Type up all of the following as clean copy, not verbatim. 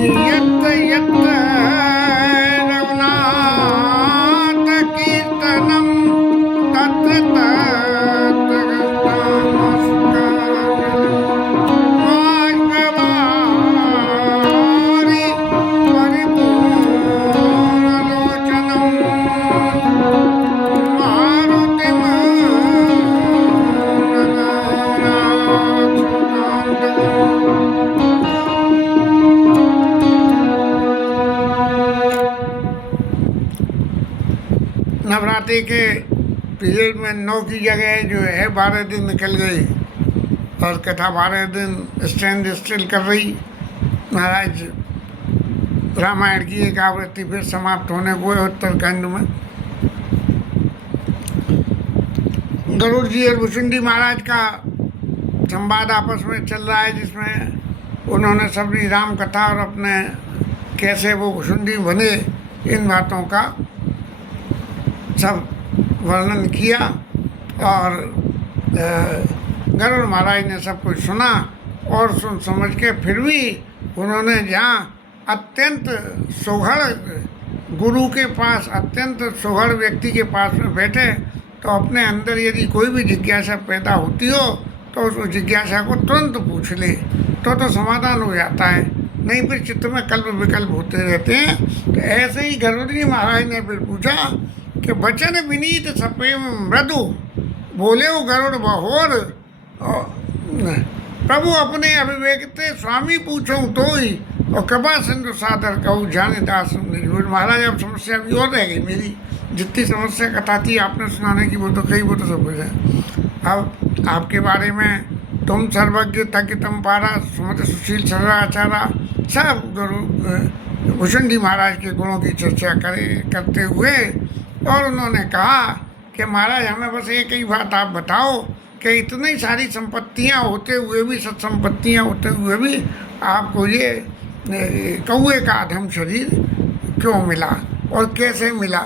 यत्र यत्र रघुनाथ कीर्तनं तत्र तत्र वाष्पवारि परिपूर्णलोचनं नवरात्रि के पीरियड में 9 की जगह जो है 12 दिन निकल गए और कथा 12 दिन स्टैंड स्टिल कर रही। महाराज रामायण की एक आवृत्ति फिर समाप्त होने को है उत्तरखंड में। गरुड़ जी और भुसुंडी महाराज का संवाद आपस में चल रहा है, जिसमें उन्होंने सभी राम कथा और अपने कैसे वो भुसुंडी बने इन बातों का सब वर्णन किया। और गरुड़ महाराज ने सब कुछ सुना और सुन समझ के फिर भी उन्होंने जहाँ अत्यंत सुघड़ गुरु के पास, अत्यंत सुघड़ व्यक्ति के पास में बैठे, तो अपने अंदर यदि कोई भी जिज्ञासा पैदा होती हो तो उस जिज्ञासा को तुरंत पूछ ले तो समाधान हो जाता है, नहीं फिर चित्त में कल्प विकल्प होते रहते हैं। तो ऐसे ही गरुड़ जी महाराज ने फिर पूछा कि वचन विनीत सप्रेम मृदु, बोले वो गरुड़ बहोर, प्रभु अपने अभिव्यक्ति स्वामी पूछूं तो ही, और कृपा सिंधु सादर कहूँ जाने दास निज। महाराज अब समस्या भी और रह गई मेरी, जितनी समस्या कथा थी आपने सुनाने की वो तो कही, वो तो सब कुछ है। अब आपके बारे में तुम सर्वज्ञ तकितम पारा सुमत सुशील सरला आचारा, सब गुरु भुसुंडी महाराज के गुणों की चर्चा करते हुए और उन्होंने कहा कि महाराज हमें बस एक ही बात आप बताओ कि इतनी सारी संपत्तियां होते हुए भी, सत्संपत्तियां होते हुए भी आपको ये कौए का अधम शरीर क्यों मिला और कैसे मिला।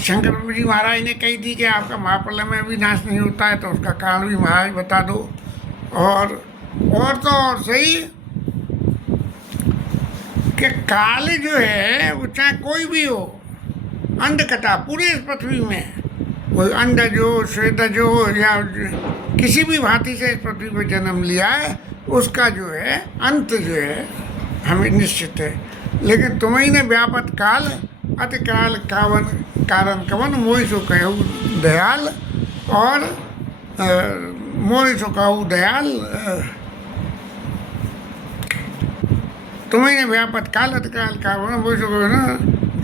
शंकर जी महाराज ने कही थी कि आपका महाप्रलय में भी नाश नहीं होता है, तो उसका कारण भी महाराज बता दो। और तो और सही कि काल जो है वो चाहे कोई भी हो, अंडकटा पूरे इस पृथ्वी में कोई अंडज हो, श्वेतज हो या किसी भी भांति से इस पृथ्वी पर जन्म लिया है, उसका जो है अंत जो है हमें निश्चित है। लेकिन तुम्हें ने व्यापत काल अति काल कावन कारण कवन मोहि सो कहू दयाल, और मोहि सो कहू दयाल, तुम्हें ने व्यापत काल अति काल कावन मोहि सो कहू ना,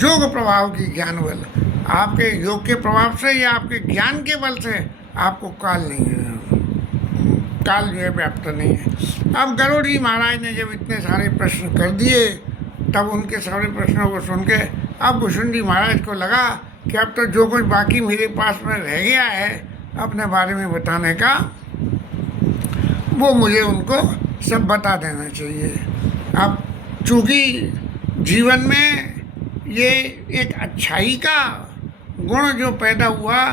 योग प्रभाव की ज्ञान बल, आपके योग के प्रभाव से या आपके ज्ञान के बल से आपको काल नहीं है, काल जो है व्याप्त नहीं है। अब गरुड़ जी महाराज ने जब इतने सारे प्रश्न कर दिए, तब उनके सारे प्रश्नों को सुन के अब भुसुंडी महाराज को लगा कि अब तो जो कुछ बाकी मेरे पास में रह गया है अपने बारे में बताने का, वो मुझे उनको सब बता देना चाहिए। अब चूँकि जीवन में ये एक अच्छाई का गुण जो पैदा हुआ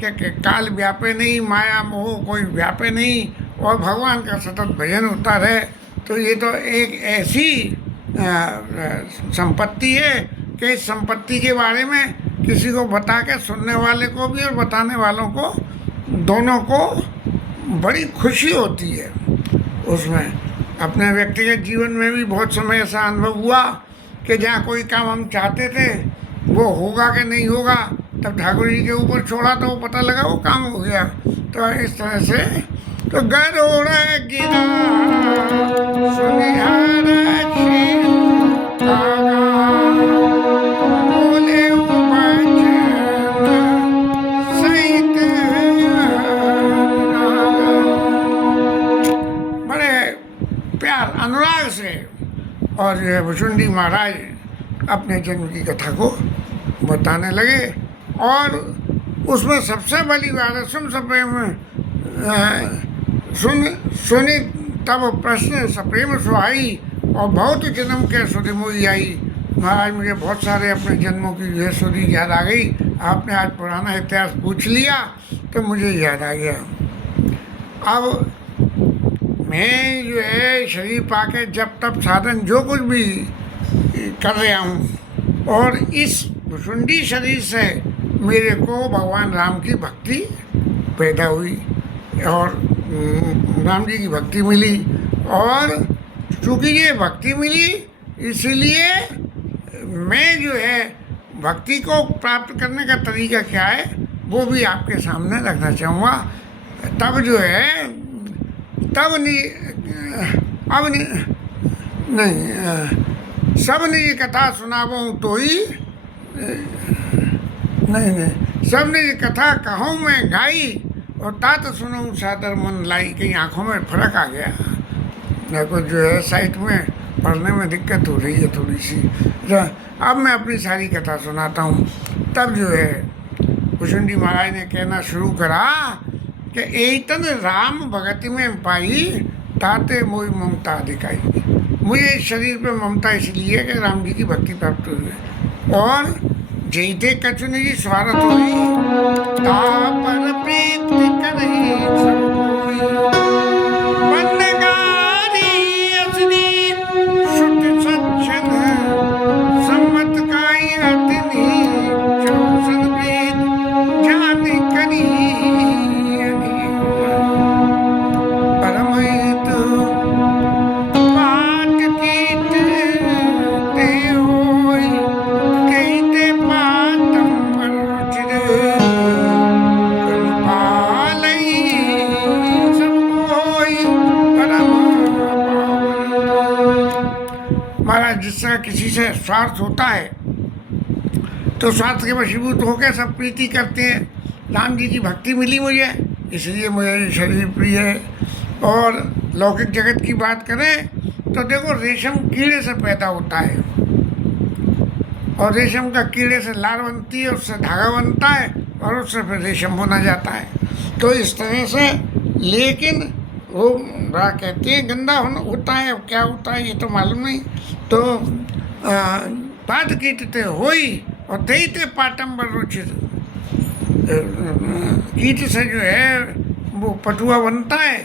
कि काल व्यापे नहीं, माया मोह कोई व्यापे नहीं और भगवान का सतत भजन होता रहे, तो ये तो एक ऐसी संपत्ति है कि इस संपत्ति के बारे में किसी को बता के सुनने वाले को भी और बताने वालों को दोनों को बड़ी खुशी होती है। उसमें अपने व्यक्तिगत जीवन में भी बहुत समय ऐसा अनुभव हुआ कि जहाँ कोई काम हम चाहते थे वो होगा कि नहीं होगा, तब ठाकुर जी के ऊपर छोड़ा तो वो पता लगा वो काम हो गया। तो इस तरह से तो गरुड़ गिरा सुनिहार बोले सहित, बड़े प्यार अनुराग से और जो है भुसुंडी महाराज अपने जन्म की कथा को बताने लगे। और उसमें सबसे बड़ी बात है सुन सप्रेम सुनी तब प्रश्न सप्रेम सुहाई, और बहुत जन्म के सुधि मोही आई। महाराज मुझे बहुत सारे अपने जन्मों की जो है सुधि याद आ गई, आपने आज पुराना इतिहास पूछ लिया तो मुझे याद आ गया। अब मैं जो है शरीर पाके जब तब साधन जो कुछ भी कर रहा हूँ, और इस भुसुंडी शरीर से मेरे को भगवान राम की भक्ति पैदा हुई और राम जी की भक्ति मिली। और चूँकि ये भक्ति मिली इसलिए मैं जो है भक्ति को प्राप्त करने का तरीका क्या है वो भी आपके सामने रखना चाहूँगा। तब जो है तब नहीं अब नहीं सब निज कथा सुनावूँ तो ही नहीं सब निज कथा कहूँ मैं गाई और तात सुनूँ सादर मन लाई। कहीं आँखों में फर्क आ गया, मेरे को जो है साइट में पढ़ने में दिक्कत हो रही है थोड़ी सी। अब मैं अपनी सारी कथा सुनाता हूँ। तब जो है भुसुंडी महाराज ने कहना शुरू करा कि एतन राम भगति में पाई ताते मोई ममता अधिकाई। मुझे इस शरीर पे ममता इसलिए कि राम जी की भक्ति प्राप्त हुई है। और जैते कछु निजी स्वार्थ हुई तापर प्रीत करही सब कोई। बनगारी असली शुद्ध सज्जन सम्मत काई अतिनि चौसन वेद जान करी। परमहित पाठ कीट ते होई कहते पातम रुचिर पालई सब कोई परम पावन। महाराज जिस तरह किसी से स्वार्थ होता है तो स्वार्थ के वशीभूत होकर सब प्रीति करते हैं। राम जी की भक्ति मिली मुझे इसलिए मुझे शरीर प्रिय है। और लौकिक जगत की बात करें तो देखो रेशम कीड़े से पैदा होता है और रेशम का कीड़े से लार बनती है, उससे धागा बनता है और उससे फिर रेशम बुना जाता है। तो इस तरह से, लेकिन वो बड़ा कहते हैं गंदा होता है। अब क्या होता है ये तो मालूम नहीं। तो पाद कीटते होई और देते पाटम्बर रुचित। कीट से जो है वो पटुआ बनता है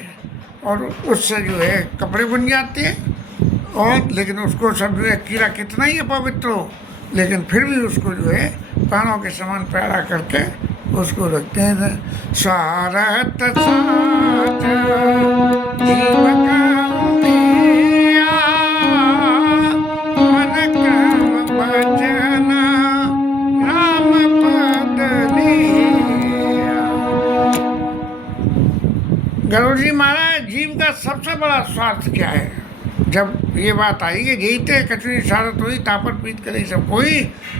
और उससे जो है कपड़े बन जाते हैं। और लेकिन उसको सब जो है कीड़ा कितना ही अपवित्र हो लेकिन फिर भी उसको जो है प्राणों के समान प्यारा करके उसको रखते हैं। स्वारत साच जीव का दिया, मन क्रम भजन राम पद लिया। गरुड़ जी महाराज जीव का सबसे बड़ा स्वार्थ क्या है? जब ये बात आई कि जीते कचरी सारत हुई तापर प्रीत करे सब कोई,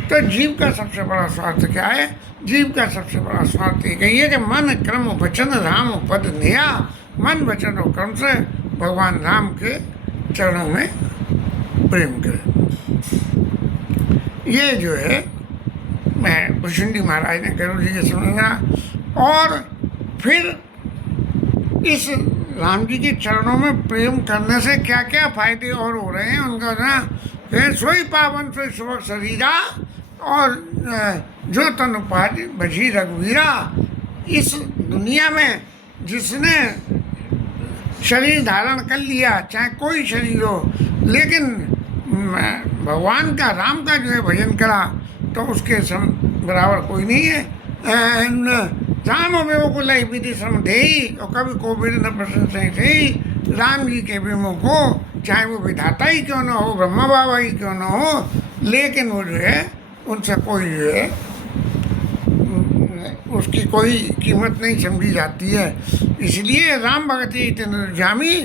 तो जीव का सबसे बड़ा स्वार्थ क्या है? जीव का सबसे बड़ा स्वार्थ ये कहिए कि मन क्रम वचन राम पद निया। मन वचन और कर्म से भगवान राम के चरणों में प्रेम करें। ये जो है मैं भुसुंडी महाराज ने गरुड़ जी के समझा। और फिर इस राम जी के चरणों में प्रेम करने से क्या क्या फायदे और हो रहे हैं उनका ना, फिर सोई पावन सोई सुबह शरीरा और जो तन पाज बझी रघुवीरा। इस दुनिया में जिसने शरीर धारण कर लिया, चाहे कोई शरीर हो, लेकिन भगवान का राम का जो है भजन करा तो उसके सम बराबर कोई नहीं है। राम विमुख लय विधि समधेई और कभी कोविड न प्रशंसा थी। राम जी के विमुख हो, चाहे वो विधाता ही क्यों ना हो, ब्रह्मा बाबा ही क्यों ना हो, लेकिन वो जो है उनसे कोई जो है उसकी कोई कीमत नहीं समझी जाती है। इसलिए राम भगति इतने जामी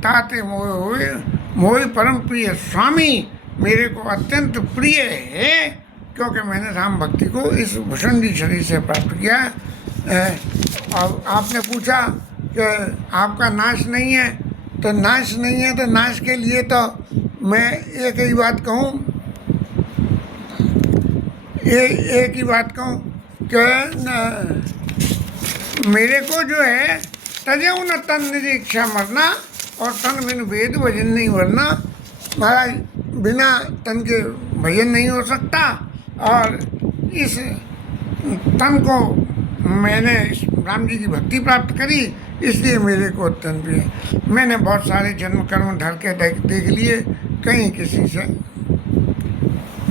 ताते मोह हुए मोह परम प्रिय स्वामी। मेरे को अत्यंत प्रिय है क्योंकि मैंने राम भक्ति को इस भुसुंडी शरीर से प्राप्त किया। और आपने पूछा कि आपका नाश नहीं है, तो नाश नहीं है तो नाश के लिए तो मैं एक ही बात कहूँ, एक ही बात कहूँ कि मेरे को जो है तजऊ न तन निज इच्छा मरना और तन बिन वेद भजन नहीं वरना। महाराज बिना तन के भजन नहीं हो सकता और इस तन को मैंने राम जी की भक्ति प्राप्त करी इसलिए मेरे को अत्यंत प्रिय है। मैंने बहुत सारे जन्म कर्म ढल के देख लिए, कहीं किसी से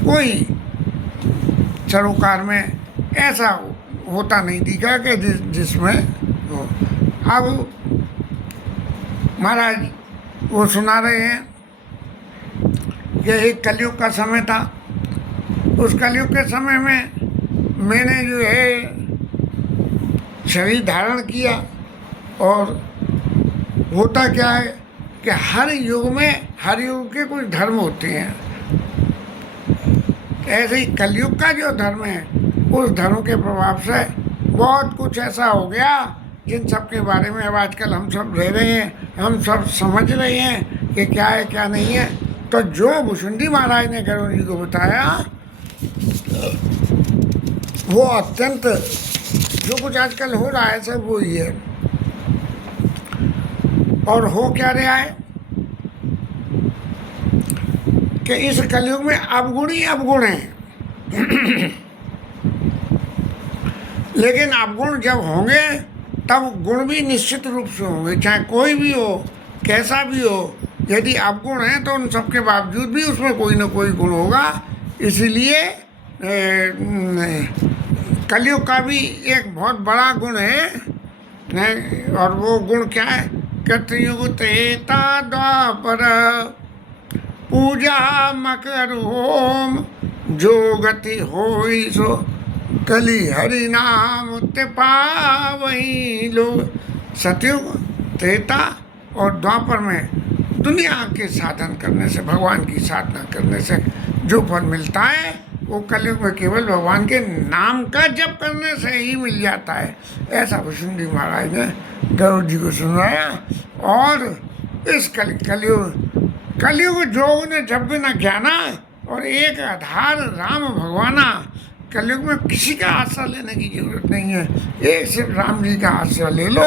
कोई सरोकार में ऐसा होता नहीं दिखा कि जिसमें हो। अब महाराज वो सुना रहे हैं कि एक कलयुग का समय था। उस कलयुग के समय में मैंने जो है शरीर धारण किया, और होता क्या है कि हर युग के कुछ धर्म होते हैं। ऐसे ही कलयुग का जो धर्म है, उस धर्म के प्रभाव से बहुत कुछ ऐसा हो गया जिन सब के बारे में अब आजकल हम सब रह रहे हैं, हम सब समझ रहे हैं कि क्या है क्या नहीं है। तो जो भुसुंडी महाराज ने गरुड़ जी को बताया, वो अत्यंत जो कुछ आजकल हो रहा है सब वो ही है। और हो क्या रहा है कि इस कलयुग में अवगुण ही अवगुण हैं। लेकिन अवगुण जब होंगे तब गुण भी निश्चित रूप से होंगे, चाहे कोई भी हो, कैसा भी हो। यदि अवगुण है तो उन सबके बावजूद भी उसमें कोई ना कोई गुण होगा। इसीलिए कलयुग का भी एक बहुत बड़ा गुण है, और वो गुण क्या है? कृतयुग त्रेता द्वापर पूजा मकर होम, जो गति होई सो कली हरि नाम ते पावहीं लोग। सतयुग, त्रेता और द्वापर में दुनिया के साधन करने से, भगवान की साधना करने से जो फल मिलता है, वो कलयुग में केवल भगवान के नाम का जप करने से ही मिल जाता है। ऐसा भुसुंडी महाराज ने गरुड़ जी को सुनाया। और इस कलयुग जोग ने जब भी न ज्ञाना, और एक आधार राम भगवाना। कलयुग में किसी का आश्रय लेने की जरूरत नहीं है, एक सिर्फ राम जी का आश्रय ले लो,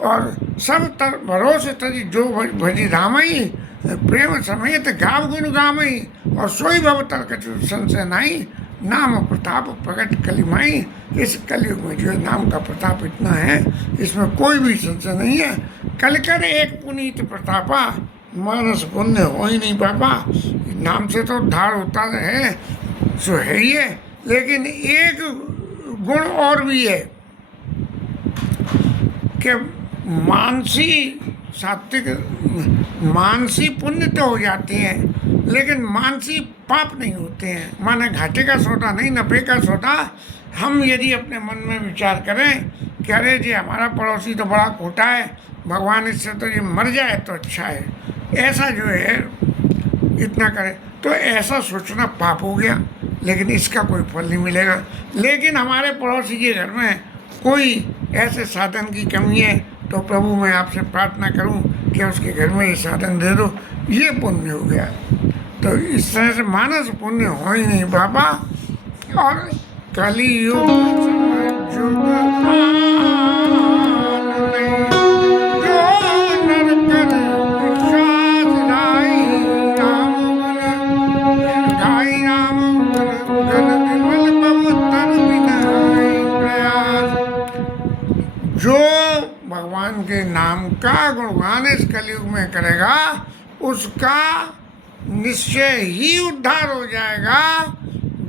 और सब भरोसे तरी जो भजी रामई, प्रेम समेत गाव गुण गामई, और सोई भव तर्क संशय नाई, नाम प्रताप प्रकट कलिमाई। इस कलयुग में जो है नाम का प्रताप इतना है, इसमें कोई भी संशय नहीं है। कल कर एक पुनीत प्रतापा, मानस पुण्य हो ही नहीं पापा। नाम से तो उद्धार होता है, सो है ही है। लेकिन एक गुण और भी है कि मानसी सात्विक, मानसी पुण्य तो हो जाते हैं, लेकिन मानसी पाप नहीं होते हैं। माने घाटे का सौदा नहीं, नफे का सौदा। हम यदि अपने मन में विचार करें कि अरे जी हमारा पड़ोसी तो बड़ा खोटा है, भगवान इससे तो ये मर जाए तो अच्छा है, ऐसा जो है इतना करें, तो ऐसा सोचना पाप हो गया, लेकिन इसका कोई फल नहीं मिलेगा। लेकिन हमारे पड़ोसी के घर में कोई ऐसे साधन की कमी है, तो प्रभु मैं आपसे प्रार्थना करूं कि उसके घर में ये साधन दे दो, ये पुण्य हो गया। तो इस तरह से मानस पुण्य हो ही नहीं बाबा। और कलियुग जो भगवान के नाम का गुणगान इस कलयुग में करेगा, उसका निश्चय ही उद्धार हो जाएगा।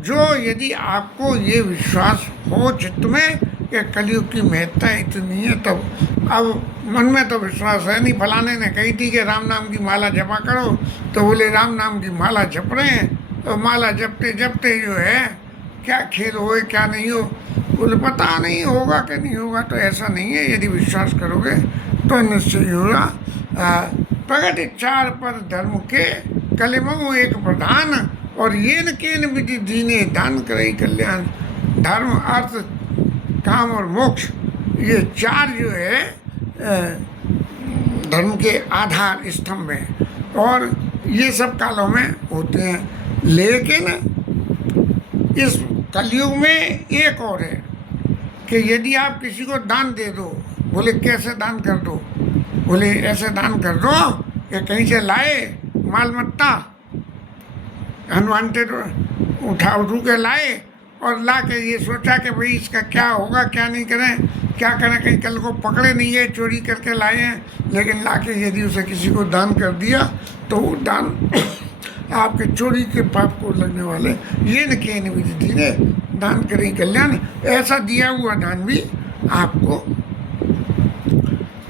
जो यदि आपको ये विश्वास हो चित्त में कि कलयुग की महत्ता इतनी है, तब अब मन में तो विश्वास है नहीं। फलाने ने कही थी कि राम नाम की माला जपा करो, तो बोले राम नाम की माला जप रहे हैं, तो माला जपते जपते जो है क्या खेल हो क्या नहीं हो, बोले पता नहीं होगा कि नहीं होगा। तो ऐसा नहीं है, यदि विश्वास करोगे तो निश्चय होगा। प्रगट चार पर धर्म के कलिमऊ एक प्रधान, और ये न केन विधि दीने दान करे कल्याण। धर्म, अर्थ, काम और मोक्ष, ये चार जो है धर्म के आधार स्तंभ हैं, और ये सब कालों में होते हैं। लेकिन इस कलयुग में एक और है कि यदि आप किसी को दान दे दो, बोले कैसे दान कर दो, बोले ऐसे दान कर दो कि कहीं से लाए माल मत्ता अनवांटेड उठा के लाए, और ला के ये सोचा कि भाई इसका क्या होगा क्या नहीं करें, क्या करें, कहीं कल को पकड़े नहीं गए, चोरी करके लाए हैं, लेकिन लाके यदि उसे किसी को दान कर दिया तो वो दान आपके चोरी के पाप को लगने वाले। ये न के विधि धीरे दान करें कल्याण, ऐसा दिया हुआ दान भी आपको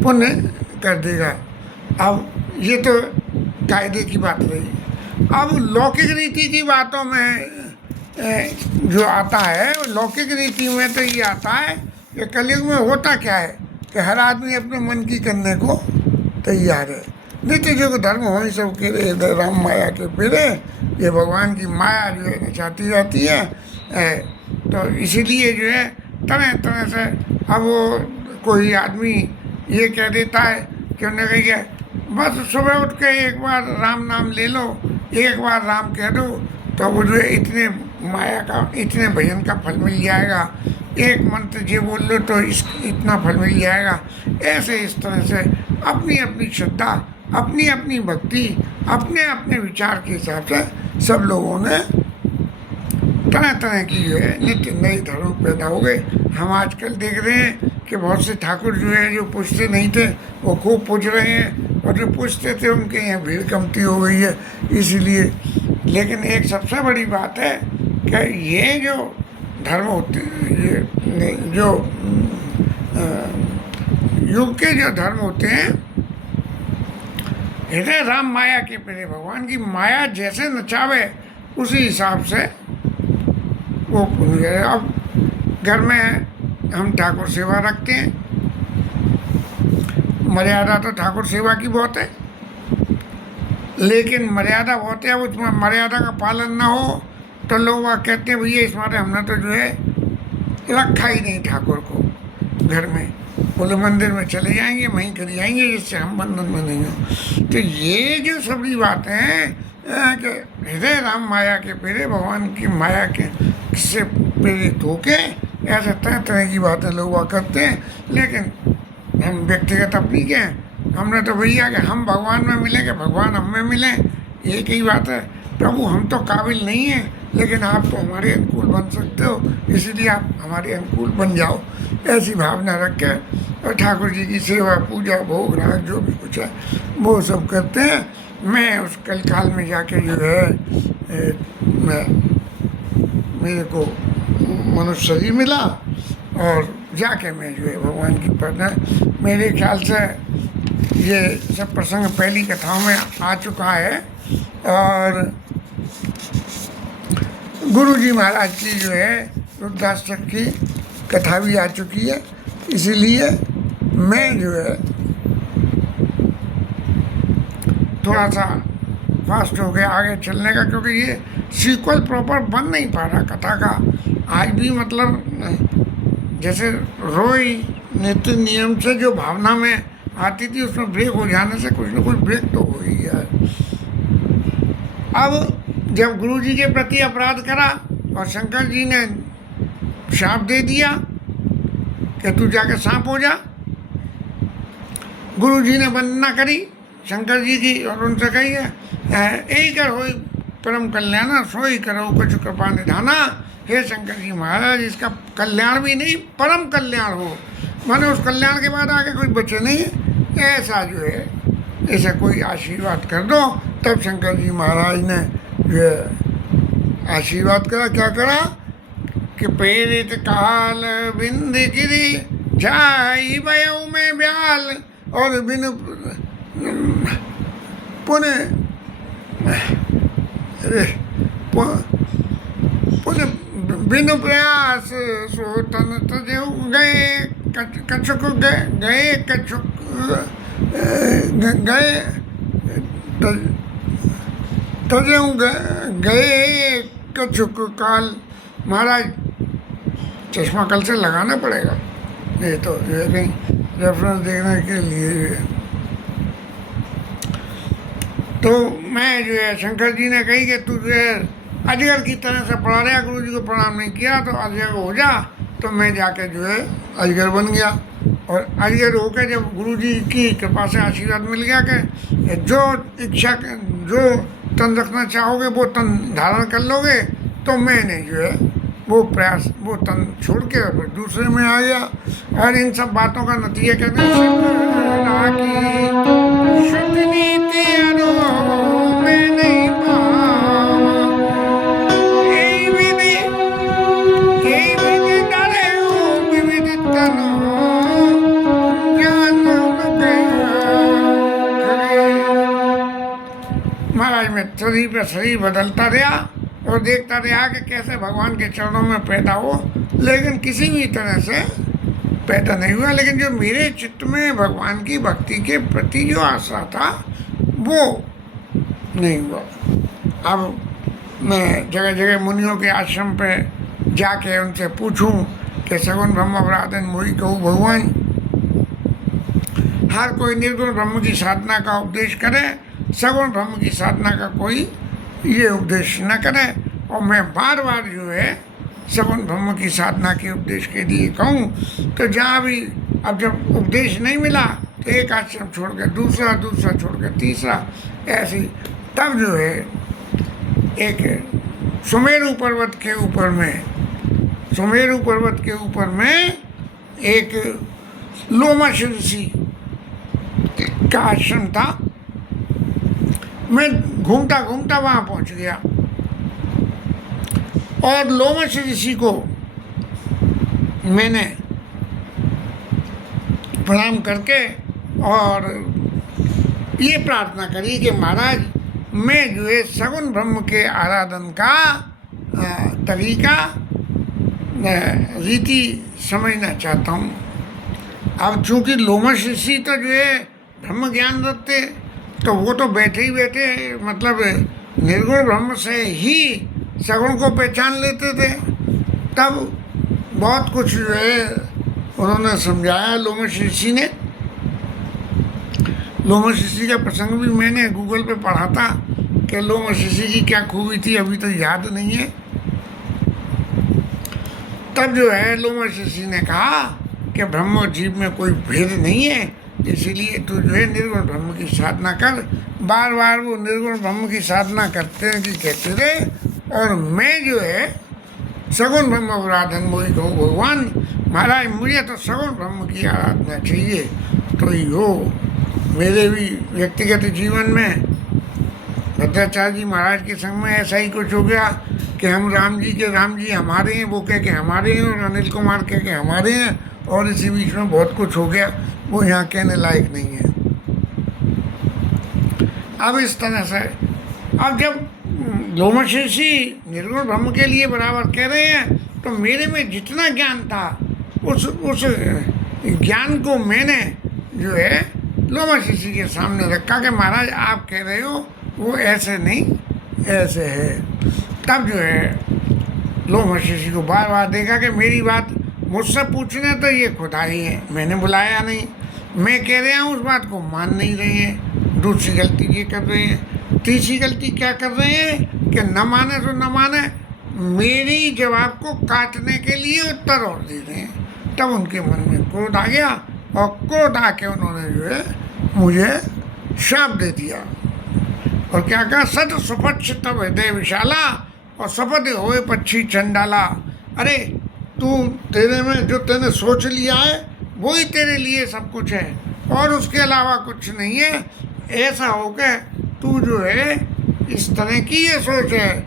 पुण्य कर देगा। अब ये तो कायदे की बात रही। अब लौकिक रीति की बातों में जो आता है, लौकिक रीति में तो ये आता है कि कलयुग में होता क्या है कि हर आदमी अपने मन की करने को तैयार है। नित्य जो धर्म हो ही सब के राम माया के पेरे, ये भगवान की माया जो है नचाती जाती है। तो इसीलिए जो है तरह तरह से अब वो कोई आदमी ये कह देता है कि उन्होंने कही है बस सुबह उठ के एक बार राम नाम ले लो, एक बार राम कह दो, तो वो जो है इतने माया का, इतने भजन का फल मिल जाएगा, एक मंत्र जे बोल लो तो इतना फल मिल जाएगा। ऐसे इस तरह से अपनी अपनी श्रद्धा, अपनी अपनी भक्ति, अपने अपने विचार के हिसाब से सब लोगों ने तरह तरह की जो है नित्य नए धर्म पैदा हो गए। हम आजकल देख रहे हैं कि बहुत से ठाकुर जो है जो पूछते नहीं थे वो खूब पूछ रहे हैं, और जो पूछते थे उनके यहाँ भीड़ कमती हो गई है इसीलिए। लेकिन एक सबसे बड़ी बात है कि ये जो धर्म होते, ये जो युग के जो धर्म होते हैं, हृदय राम माया के प्रिय, भगवान की माया जैसे नचावे उसी हिसाब से वो पुण्य है। अब घर में हम ठाकुर सेवा रखते हैं, मर्यादा तो ठाकुर सेवा की बहुत है, लेकिन मर्यादा बहुत है। अब उसमें मर्यादा का पालन ना हो तो लोग वह कहते हैं भैया इस बार हमने तो जो है रखा ही नहीं ठाकुर को घर में, बोले मंदिर में चले जाएंगे वहीं कर जाएंगे जिससे हम बंधन में नहीं हो। तो ये जो सभी बातें हैं कि हृदय राम माया के प्रेरे, भगवान की माया के से प्रेरित होके ऐसे तरह तरह की बातें लोग वह करते हैं। लेकिन हम व्यक्तिगत अपनी के हमने तो भैया कि हम भगवान में मिलेंगे, भगवान हम में मिलें, एक ही बात है। प्रभु हम तो काबिल नहीं हैं, लेकिन आप तो हमारे अनुकूल बन सकते हो, इसीलिए आप हमारे अनुकूल बन जाओ, ऐसी भावना रख के और ठाकुर जी की सेवा, पूजा, भोग राग जो भी कुछ है वो सब करते हैं। मैं उस कल काल में जाके जो है मेरे को मनुष्य शरीर मिला और जाके मैं जो है भगवान की प्रार्थना, मेरे ख्याल से ये सब प्रसंग पहली कथाओं में आ चुका है। और गुरु जी महाराज की जो है रुद्राष्टक की कथा भी आ चुकी है, इसीलिए मैं जो है थोड़ा सा फास्ट हो गया आगे चलने का, क्योंकि ये सीक्वल प्रॉपर बन नहीं पा रहा कथा का। आज भी मतलब जैसे रोई नित्य नियम से जो भावना में आती थी उसमें ब्रेक हो जाने से कुछ न कुछ ब्रेक तो हो ही गया है। अब जब गुरु जी के प्रति अपराध करा और शंकर जी ने शाप दे दिया कि तू जाके सांप हो जा, गुरु जी ने वंदना करी शंकर जी की और उनसे कही है यही कर हो परम कल्याण सोई करो कुछ कृपा निधाना। हे शंकर जी महाराज, इसका कल्याण भी नहीं परम कल्याण हो, माने उस कल्याण के बाद आगे कुछ बचे नहीं, ऐसा जो है ऐसा कोई आशीर्वाद कर दो। तब शंकर जी महाराज ने जो आशीर्वाद करा, क्या करा कि प्रेरित काल बिंद गिरी जाई बयऊ में ब्याल और बिन पुण्य पुण्य बिन प्रयास सो तन तजेऊ गए कछुक गए कछुक गए तजेऊ गए कछुक काल। महाराज चश्मा कल से लगाना पड़ेगा, नहीं तो कहीं रेफरेंस देखने के लिए। तो मैं जो है शंकर जी ने कही कि तू जो है अजगर की तरह से पढ़ा रहा, गुरु जी को प्रणाम नहीं किया तो अजगर हो जा। तो मैं जाके जो है अजगर बन गया, और अजगर होकर जब गुरु जी की कृपा से आशीर्वाद मिल गया कि जो इच्छा जो तन रखना चाहोगे वो तन धारण कर लोगे, तो मैंने जो है वो प्रयास, वो तन छोड़ के फिर दूसरे में आ गया। और इन सब बातों का नतीजा कहते हैं शुद्ध नीति अनु में नहीं पावा, यही विधि डरे विविध तनु ज्ञान महाराज में शरीर पे शरीर बदलता रहा और देखता रहा कि कैसे भगवान के चरणों में पैदा हो, लेकिन किसी भी तरह से पैदा नहीं हुआ। लेकिन जो मेरे चित्त में भगवान की भक्ति के प्रति जो आशा था वो नहीं हुआ। अब मैं जगह जगह मुनियों के आश्रम पे जाके उनसे पूछूं कि सगुण ब्रह्म अपराधन मोहि कहूँ भगवान, हर कोई निर्गुण ब्रह्म की साधना का उपदेश करे, सगुण ब्रह्म की साधना का कोई ये उपदेश न करे। और मैं बार बार जो है सगुण ब्रह्म की साधना के उपदेश के लिए कहूँ, तो जहाँ भी अब जब उपदेश नहीं मिला तो एक आश्रम छोड़ के दूसरा, दूसरा छोड़ के तीसरा, ऐसे तब जो है एक सुमेरु पर्वत के ऊपर में, सुमेरु पर्वत के ऊपर में एक लोमश ऋषि का आश्रम था। मैं घूमता घूमता वहाँ पहुँच गया और लोमश ऋषि को मैंने प्रणाम करके और ये प्रार्थना करी कि महाराज मैं जो है सगुण ब्रह्म के आराधन का तरीका रीति समझना चाहता हूँ। अब चूँकि लोमश ऋषि तो जो है ब्रह्म ज्ञान रखते, तो वो तो बैठे ही बैठे मतलब निर्गुण ब्रह्म से ही सगुण को पहचान लेते थे। तब बहुत कुछ जो है उन्होंने समझाया लोमश ऋषि ने। लोमश ऋषि का प्रसंग भी मैंने गूगल पे पढ़ा था कि लोमश ऋषि की क्या खूबी थी, अभी तो याद नहीं है। तब जो है लोमश ऋषि ने कहा कि ब्रह्म और जीव में कोई भेद नहीं है, इसीलिए तू जो है निर्गुण ब्रह्म की साधना कर। बार बार वो निर्गुण ब्रह्म की साधना करते हैं कि कहते थे, और मैं जो है सगुण ब्रह्म आराधन मोहि कहूँ भगवान, महाराज मुझे तो सगुण ब्रह्म की आराधना चाहिए। तो यो मेरे भी व्यक्तिगत जीवन में भद्राचार्य जी महाराज के संग में ऐसा ही कुछ हो गया कि हम राम जी हमारे हैं, वो कह के हमारे हैं, और अनिल कुमार कह के हमारे हैं, और इसी बीच में बहुत कुछ हो गया, वो यहाँ कहने लायक नहीं है। अब इस तरह से अब जब लोमश ऋषि निर्गुण ब्रह्म के लिए बराबर कह रहे हैं, तो मेरे में जितना ज्ञान था उस ज्ञान को मैंने जो है लोमश ऋषि के सामने रखा कि महाराज आप कह रहे हो वो ऐसे नहीं ऐसे है। तब जो है लोमश ऋषि को बार बार देखा कि मेरी बात मुझसे पूछने तो ये खुदा ही है, मैंने बुलाया नहीं, मैं कह रहा हूँ उस बात को मान नहीं रहे हैं। दूसरी गलती ये कर रहे हैं, तीसरी गलती क्या कर रहे हैं कि न माने तो न माने, मेरी जवाब को काटने के लिए उत्तर और दे रहे हैं। तब उनके मन में क्रोध आ गया, और क्रोध आके उन्होंने जो है मुझे श्राप दे दिया और क्या कहा, सत सुपच्छ तब हृदय विशाला और शपथ होए पक्षी चंडाला। अरे तू तेरे में जो तूने सोच लिया है वही तेरे लिए सब कुछ है और उसके अलावा कुछ नहीं है। ऐसा हो के तू जो है इस तरह की ये सोच है,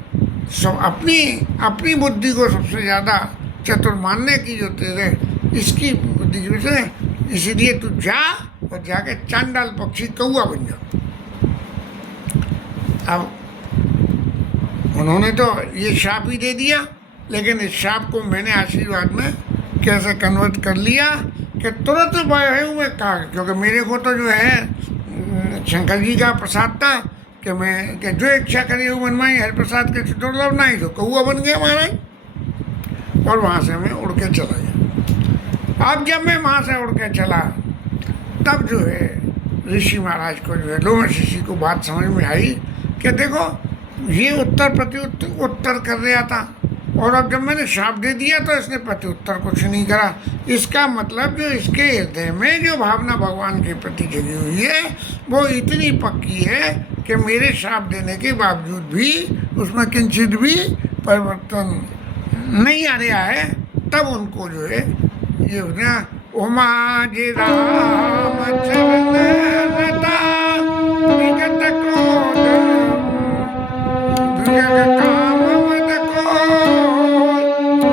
सब अपनी बुद्धि को सबसे ज़्यादा चतुर मानने की जो तेरे इसकी बुद्धि की वजह से, इसीलिए तू जा और जाके चांडाल पक्षी कौआ बन जा। अब उन्होंने तो ये श्राप ही दे दिया, लेकिन इस श्राप को मैंने आशीर्वाद में कैसे कन्वर्ट कर लिया कि तुरंत वायु में कहा, क्योंकि मेरे को तो जो है शंकर जी का प्रसाद था कि मैं कि जो इच्छा करी वो मनवाई, हर प्रसाद के दुर्लभ नहीं, तो कौआ बन गया महाराज। और वहाँ से मैं उड़ के चला गया। अब जब मैं वहाँ से उड़ के चला, तब जो है ऋषि महाराज को जो है लोमश ऋषि को बात समझ में आई कि देखो ये उत्तर प्रत्युत्तर कर रहा था, और अब जब मैंने श्राप दे दिया तो इसने प्रत्युत्तर कुछ नहीं करा। इसका मतलब जो इसके हृदय में जो भावना भगवान के प्रति जगी हुई है वो इतनी पक्की है कि मेरे श्राप देने के बावजूद भी उसमें किंचित भी परिवर्तन नहीं आ रहा है, तब उनको जो है ये ना उमा जी राम चरण रता विगत क्रोध विगत काम मद को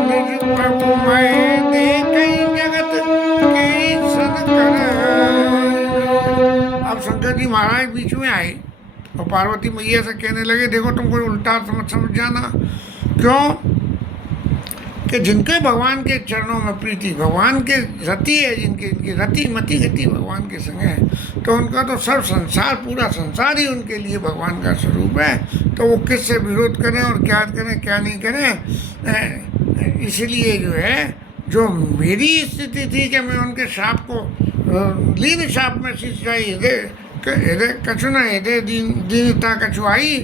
निज प्रभु मैं देखई जगत के सन कर। अब शंकर जी महाराज बीच में आए और पार्वती मैया से कहने लगे, देखो तुम कोई उल्टा समझ जाना। क्यों? कि जिनके भगवान के चरणों में प्रीति, भगवान के रति है, जिनके इनकी रति मति गति भगवान के संग है, तो उनका तो सब संसार, पूरा संसार ही उनके लिए भगवान का स्वरूप है। तो वो किससे विरोध करें और क्या करें क्या नहीं करें। इसलिए जो है, जो मेरी स्थिति थी कि मैं उनके शाप को लीन शाप में सिंचाई हृदय कछु न हृदय दीनता कछु आई,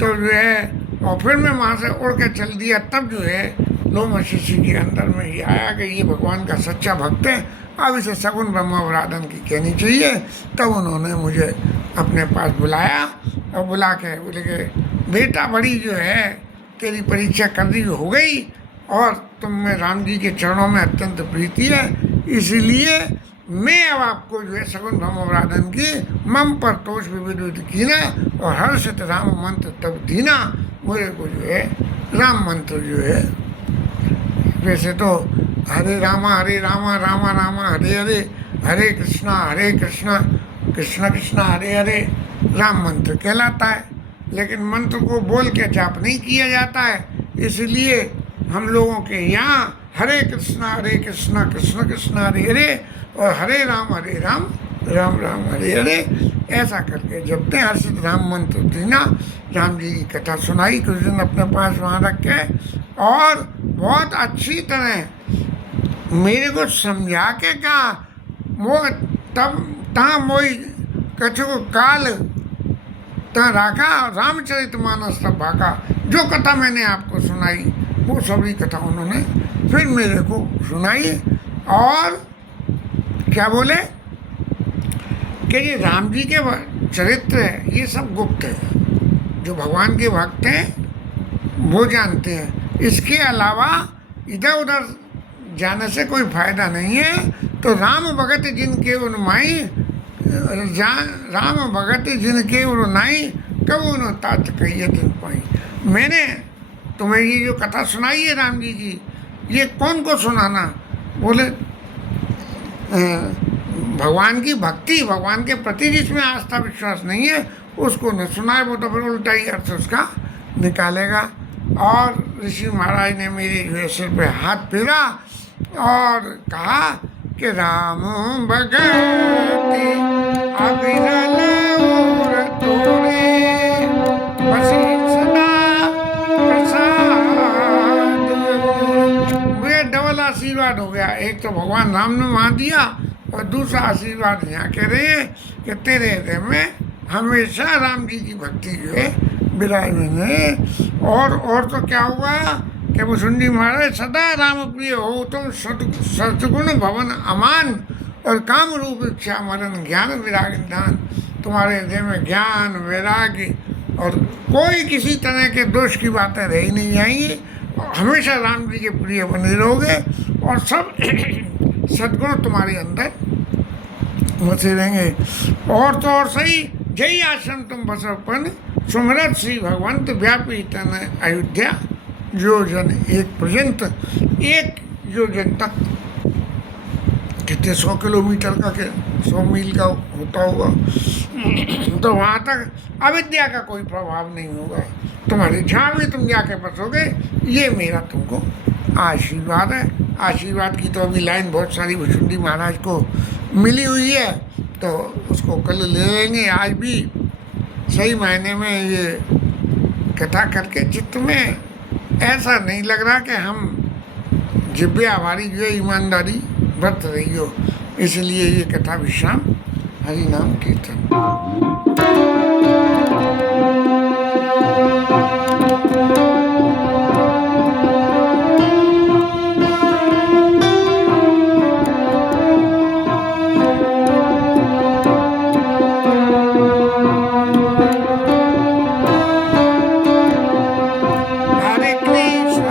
तो जो है और फिर मैं वहाँ से उड़ के चल दिया। तब जो है लोमहर्षि के अंदर में ही आया कि ये भगवान का सच्चा भक्त है, अब इसे सगुन ब्रह्मावराधन की कहनी चाहिए। तब उन्होंने मुझे अपने पास बुलाया और बुला के बोले कि बेटा बड़ी जो है तेरी परीक्षा कर दी हो गई और तुम में राम जी के चरणों में अत्यंत प्रीति है, इसीलिए मैं अब आपको जो है सगुन ब्रह्मावराधन की मम पर तोष विविध कीना और हर्षित राम मंत्र तब दीना। मुझे को जो है राम मंत्र जो है, वैसे तो हरे रामा रामा रामा हरे हरे, हरे कृष्णा कृष्णा कृष्णा हरे हरे राम मंत्र कहलाता है, लेकिन मंत्र को बोल के जाप नहीं किया जाता है। इसलिए हम लोगों के यहाँ हरे कृष्णा कृष्ण कृष्ण हरे हरे और हरे राम राम राम हरे हरे ऐसा करके जपते हैं। हर्षित राम मंत्र दीना, राम जी की कथा सुनाई कुछ दिन अपने पास वहाँ रख के, और बहुत अच्छी तरह मेरे को समझा के कहा। वो तब ता मोई कछु काल ता राखा रामचरितमानस तब भाका। जो कथा मैंने आपको सुनाई वो सभी कथा उन्होंने फिर मेरे को सुनाई। और क्या बोले कि ये राम जी के चरित्र है, ये सब गुप्त है, जो भगवान के भक्त हैं वो जानते हैं। इसके अलावा इधर उधर जाने से कोई फायदा नहीं है। तो राम भगत जिनके उन्माई राम भगत जिनके उन्नाई कब उन तात कहिए दिन पाई। मैंने तुम्हें ये जो कथा सुनाई है राम जी की, ये कौन को सुनाना? बोले भगवान की भक्ति, भगवान के प्रति जिसमें आस्था विश्वास नहीं है उसको न सुनाए, वो तो फिर उल्टा ही अर्थ उसका निकालेगा। और ऋषि महाराज ने मेरे जो सिर पे हाथ फेरा और कहा कि राम भगति अविरल और तोरे बसी सदा प्रसाद। मुझे डबल आशीर्वाद हो गया, एक तो भगवान राम ने वहाँ दिया और दूसरा आशीर्वाद यहाँ कह रहे हैं कि तेरे हृदय में हमेशा राम जी की भक्ति जो है विराजमान है। और तो क्या हुआ कि मुसुंडी महाराज सदा राम प्रिय हो तुम सद्गुण भवन अमान और काम रूप इच्छा मरण ज्ञान विराग दान। तुम्हारे हृदय में ज्ञान वैराग्य और कोई किसी तरह के दोष की बातें रह ही नहीं जाएंगी, हमेशा राम जी के प्रिय बने रहोगे और सब सद्गुण तुम्हारे अंदर बसे रहेंगे। और तो और सही, जय आश्रम तुम बसपन सुमरत श्री भगवंत व्यापी तन अयोध्या योजन एक पर्यंत, एक योजन तक कितने 100 किलोमीटर का, 100 मील का होता होगा, तो वहाँ तक अविद्या का कोई प्रभाव नहीं होगा। तुम्हारे जहाँ भी तुम जाके बसोगे, ये मेरा तुमको आशीर्वाद है। आशीर्वाद की तो अभी लाइन बहुत सारी भुसुंडी महाराज को मिली हुई है, तो उसको कल ले लेंगे। आज भी सही मायने में ये कथा करके चित्त में ऐसा नहीं लग रहा कि हम जिब्या हमारी जो है ईमानदारी बरत रही हो, इसलिए ये कथा विश्राम हरि नाम कीर्तन। हरे कृष्ण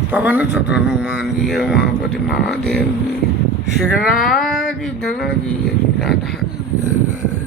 पवन सुत हनुमान की उमापति महादेव की, श्री राधा की, राधा की।